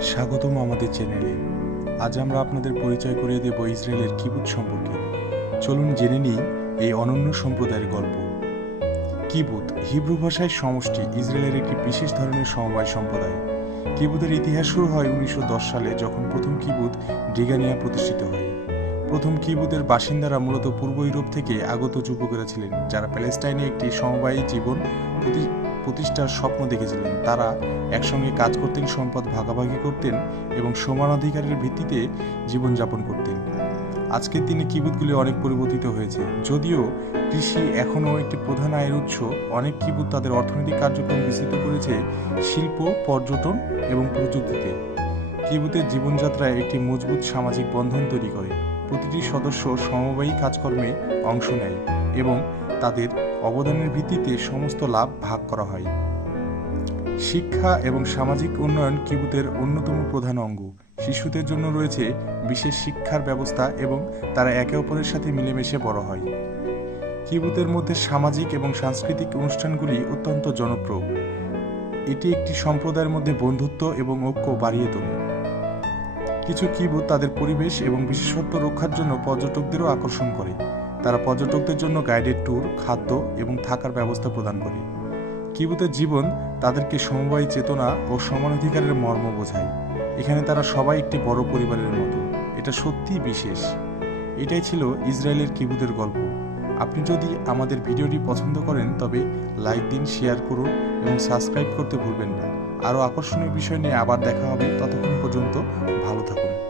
স্বাগতম আমাদের চ্যানেলে। আজ আমরা আপনাদের পরিচয় করিয়ে দেব ইসরায়েলের কিবুত সম্পর্কে। চলুন জেনে নিই এই অনন্য সম্প্রদায়ের গল্প। কিবুত হিব্রু ভাষায় সমষ্টি ইসরায়েলের একটি বিশেষ ধরনের সমবায় সম্প্রদায়। কিবুতের ইতিহাস শুরু হয় উনিশশো দশ সালে যখন প্রথম কিবুত ডিগানিয়া প্রতিষ্ঠিত হয়। প্রথম কিবুতের বাসিন্দারা মূলত পূর্ব ইউরোপ থেকে আগত যুবকেরা ছিলেন, যারা প্যালেস্টাইনে একটি সমবায়ী জীবন প্রতিষ্ঠার স্বপ্ন দেখেছিলেন। তারা একসঙ্গে কাজ করতেন, সম্পদ ভাগাভাগি করতেন এবং সমান অধিকারের ভিত্তিতে জীবনযাপন করতেন। আজকের দিনে কিবুতগুলি অনেক পরিবর্তিত হয়েছে। যদিও কৃষি এখনও একটি প্রধান আয়ের উৎস, অনেক কিবুত তাদের অর্থনৈতিক কার্যক্রম বিস্তৃত করেছে শিল্প, পর্যটন এবং প্রযুক্তিতে। কিবুতের জীবনযাত্রায় একটি মজবুত সামাজিক বন্ধন তৈরি করে। প্রতিটি সদস্য সমবায়ী কাজকর্মে অংশ নেয় এবং তাদের অবদানের ভিত্তিতে সমস্ত লাভ ভাগ করা হয়। শিক্ষা এবং সামাজিক উন্নয়ন কিবুতের অন্যতম প্রধান অঙ্গ। শিশুদের জন্য রয়েছে বিশেষ শিক্ষার ব্যবস্থা এবং তারা একে অপরের সাথে মিলেমিশে বড় হয়। কিবুতের মধ্যে সামাজিক এবং সাংস্কৃতিক অনুষ্ঠানগুলি অত্যন্ত জনপ্রিয়। এটি একটি সম্প্রদায়ের মধ্যে বন্ধুত্ব এবং ঐক্য বাড়িয়ে তোলে। কিছু কিবুত তাদের পরিবেশ এবং বিশেষত্ব রক্ষার জন্য পর্যটকদেরও আকর্ষণ করে। তারা পর্যটকদের জন্য গাইডেড ট্যুর খাদ্য এবং থাকার ব্যবস্থা প্রদান করে। কিবুতের জীবন তাদেরকে সমবায়ী চেতনা ও সমানাধিকারের মর্ম বোঝায়। এখানে তারা সবাই একটি বড় পরিবারের মতো। এটা সত্যিই বিশেষ। এটাই ছিল ইসরায়েলের কিবুতের গল্প। আপনি যদি আমাদের ভিডিওটি পছন্দ করেন, তবে লাইক দিন শেয়ার করুন এবং সাবস্ক্রাইব করতে ভুলবেন না। আরও আকর্ষণীয় বিষয় নিয়ে আবার দেখা হবে ততক্ষণ পর্যন্ত ভালো থাকুন।